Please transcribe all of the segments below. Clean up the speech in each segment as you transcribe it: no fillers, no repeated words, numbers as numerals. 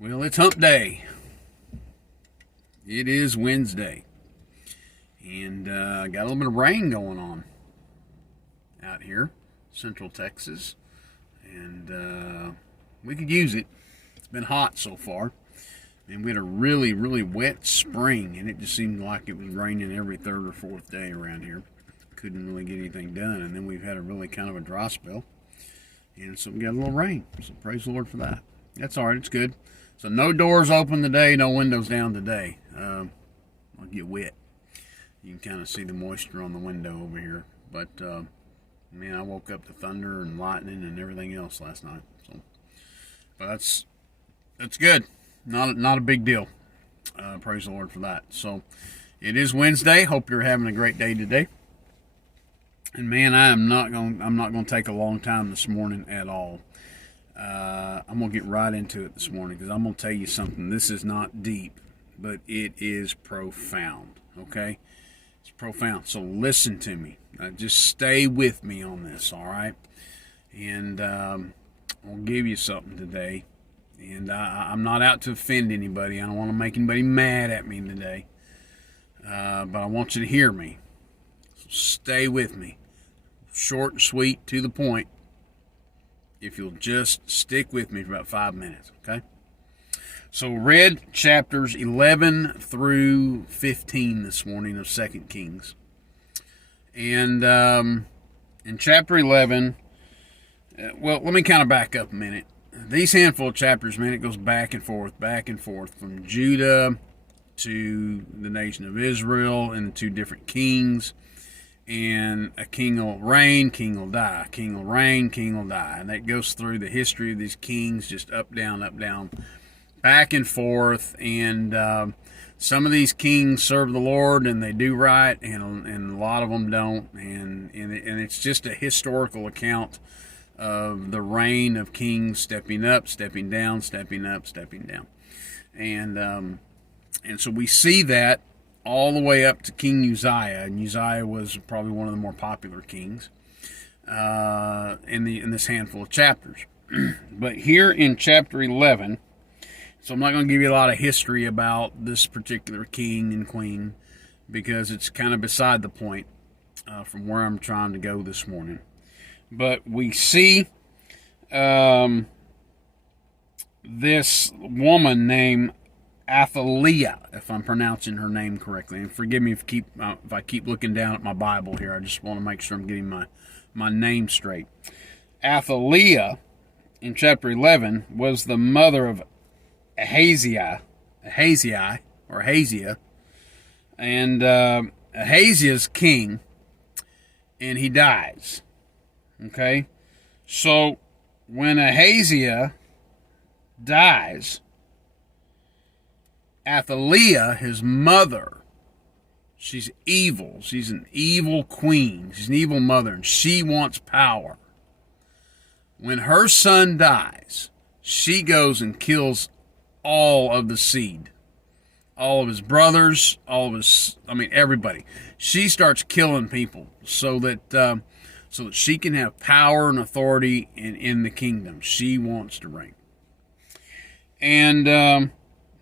Well, it's hump day. It is Wednesday. And got a little bit of rain going on out here, central Texas. And we could use it. It's been hot so far. And we had a really, really wet spring, and it just seemed like it was raining every third or fourth day around here. Couldn't really get anything done. And then we've had a really kind of a dry spell. And so we got a little rain. So praise the Lord for that. That's all right. It's good. So no doors open today, no windows down today. I'll get wet. You can kind of see the moisture on the window over here. But, man, I woke up to thunder and lightning and everything else last night. So, but that's good. Not a big deal. Praise the Lord for that. So it is Wednesday. Hope you're having a great day today. And man, I'm not going to take a long time this morning at all. I'm going to get right into it this morning because I'm going to tell you something. This is not deep, but it is profound, okay? It's profound. So listen to me. Just stay with me on this, all right? And I'll give you something today. And I'm not out to offend anybody. I don't want to make anybody mad at me today. But I want you to hear me. So stay with me. Short and sweet, to the point. If you'll just stick with me for about 5 minutes, okay? So read chapters 11 through 15 this morning of 2 Kings. And in chapter 11, well, let me kind of back up a minute. These handful of chapters, man, it goes back and forth from Judah to the nation of Israel and the two different kings. And a king will reign, king will die. King will reign, king will die. And that goes through the history of these kings, just up, down, back and forth. And some of these kings serve the Lord and they do right, and a lot of them don't. And it's just a historical account of the reign of kings stepping up, stepping down, stepping up, stepping down. And so we see that all the way up to King Uzziah, and Uzziah was probably one of the more popular kings in this handful of chapters. But here in chapter 11, so I'm not going to give you a lot of history about this particular king and queen because it's kind of beside the point from where I'm trying to go this morning. But we see this woman named Athaliah, if I'm pronouncing her name correctly. And forgive me if I keep looking down at my Bible here. I just want to make sure I'm getting my name straight. Athaliah, in chapter 11, was the mother of Ahaziah, and Ahaziah's king, and he dies. Okay? So, when Ahaziah dies, Athaliah, his mother, she's evil. She's an evil queen. She's an evil mother, and she wants power. When her son dies, she goes and kills all of the seed. All of his brothers, everybody. She starts killing people so that she can have power and authority in the kingdom. She wants to reign. And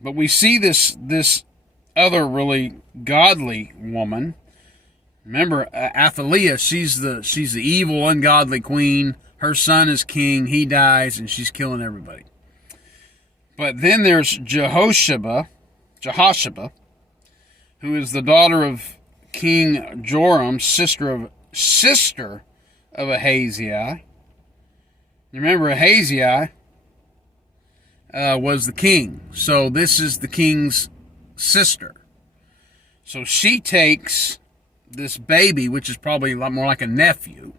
but we see this other really godly woman. Remember, Athaliah, she's the evil, ungodly queen. Her son is king. He dies, and she's killing everybody. But then there's Jehosheba, who is the daughter of King Joram, sister of Ahaziah. Remember, Ahaziah was the king. So this is the king's sister. So she takes this baby, which is probably a lot more like a nephew,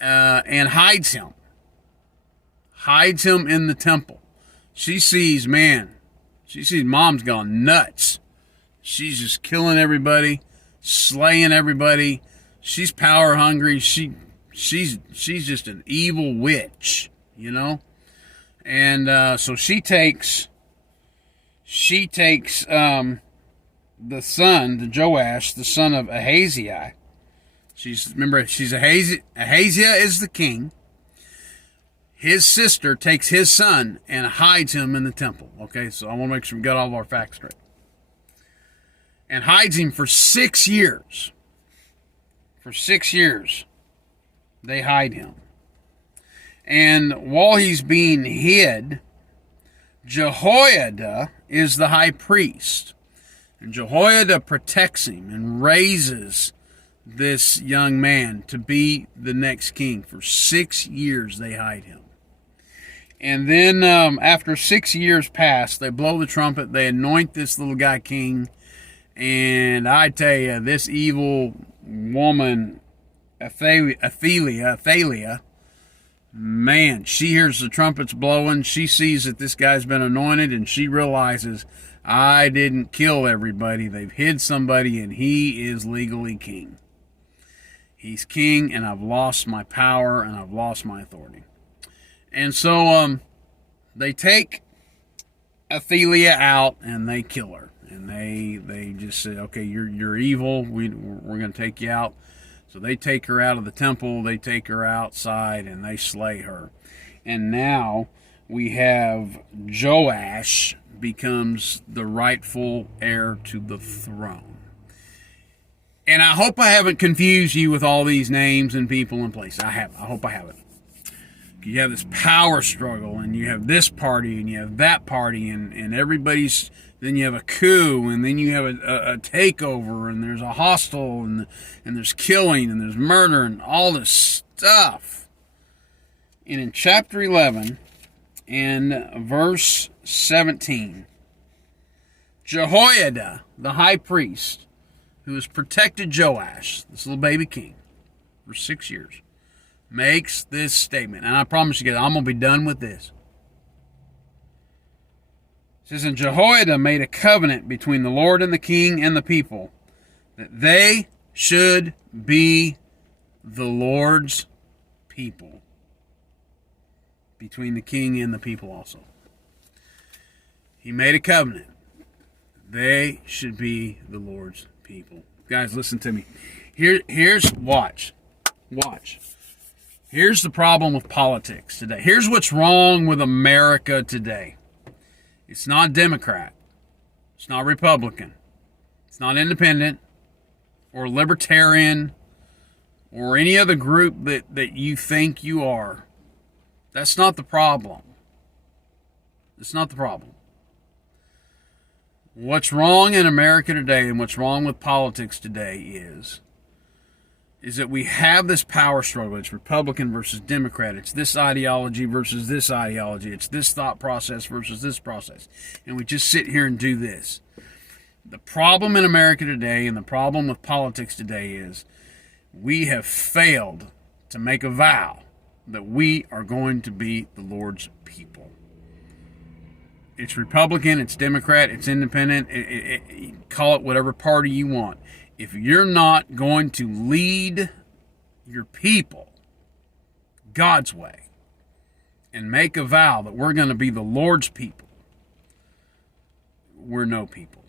and hides him. Hides him in the temple. She sees mom's gone nuts. She's just killing everybody, slaying everybody. She's power hungry. She's just an evil witch, you know? And so she takes the son, the Joash, the son of Ahaziah. She's Ahaziah is the king. his sister takes his son and hides him in the temple. Okay, so I want to make sure we got all of our facts straight. And hides him for 6 years. For 6 years, they hide him. And while he's being hid, Jehoiada is the high priest. And Jehoiada protects him and raises this young man to be the next king. For 6 years, they hide him. And then after 6 years pass, they blow the trumpet. They anoint this little guy king. And I tell you, this evil woman, Athaliah, man, she hears the trumpets blowing. She sees that this guy's been anointed, and she realizes, I didn't kill everybody. They've hid somebody, and he is legally king. He's king, and I've lost my power, and I've lost my authority. And so they take Athaliah out, and they kill her. And they just say, okay, you're evil. We're going to take you out. So they take her out of the temple. They take her outside, and they slay her. And now we have Joash becomes the rightful heir to the throne. And I hope I haven't confused you with all these names and people and places. I hope I haven't. You have this power struggle, and you have this party, and you have that party, and everybody's... Then you have a coup, and then you have a takeover, and there's a hostile, and there's killing, and there's murder, and all this stuff. And in chapter 11, in verse 17, Jehoiada, the high priest, who has protected Joash, this little baby king, for 6 years, makes this statement. And I promise you guys, I'm going to be done with this. It says, and Jehoiada made a covenant between the Lord and the king and the people, that they should be the Lord's people. Between the king and the people also. He made a covenant. They should be the Lord's people. Guys, listen to me. Watch. Here's the problem with politics today. Here's what's wrong with America today. It's not Democrat. It's not Republican. It's not independent or libertarian or any other group that you think you are. That's not the problem. It's not the problem. What's wrong in America today and what's wrong with politics today is that we have this power struggle. It's Republican versus Democrat. It's this ideology versus this ideology. It's this thought process versus this process. And we just sit here and do this. The problem in America today and the problem with politics today is we have failed to make a vow that we are going to be the Lord's people. It's Republican, it's Democrat, it's independent, call it whatever party you want. If you're not going to lead your people God's way and make a vow that we're going to be the Lord's people, we're no people.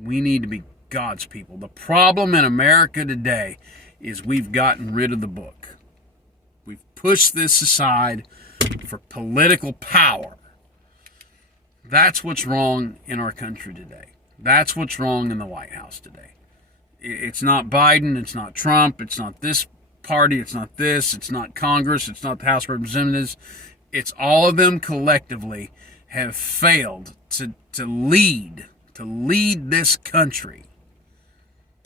We need to be God's people. The problem in America today is we've gotten rid of the book. We've pushed this aside for political power. That's what's wrong in our country today. That's what's wrong in the White House today. It's not Biden, it's not Trump, it's not this party, it's not this, it's not Congress, it's not the House of Representatives. It's all of them collectively have failed to lead this country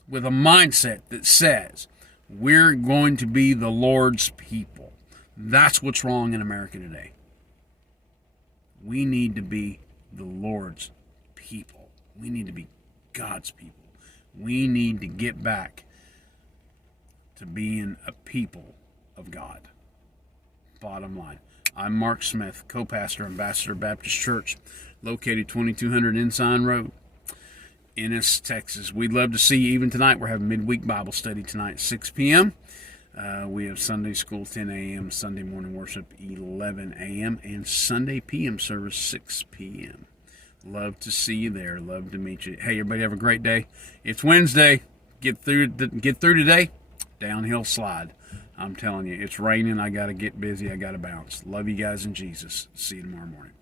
with a mindset that says we're going to be the Lord's people. That's what's wrong in America today. We need to be the Lord's people. We need to be God's people. We need to get back to being a people of God. Bottom line. I'm Marc Smith, co-pastor, Ambassador Baptist Church, located 2200 Ensign Road, Ennis, Texas. We'd love to see you even tonight. We're having midweek Bible study tonight at 6 p.m. We have Sunday school 10 a.m., Sunday morning worship 11 a.m., and Sunday p.m. service 6 p.m. Love to see you there. Love to meet you. Hey, everybody, have a great day. It's Wednesday. Get through today. Downhill slide. I'm telling you, it's raining. I got to get busy. I got to bounce. Love you guys in Jesus. See you tomorrow morning.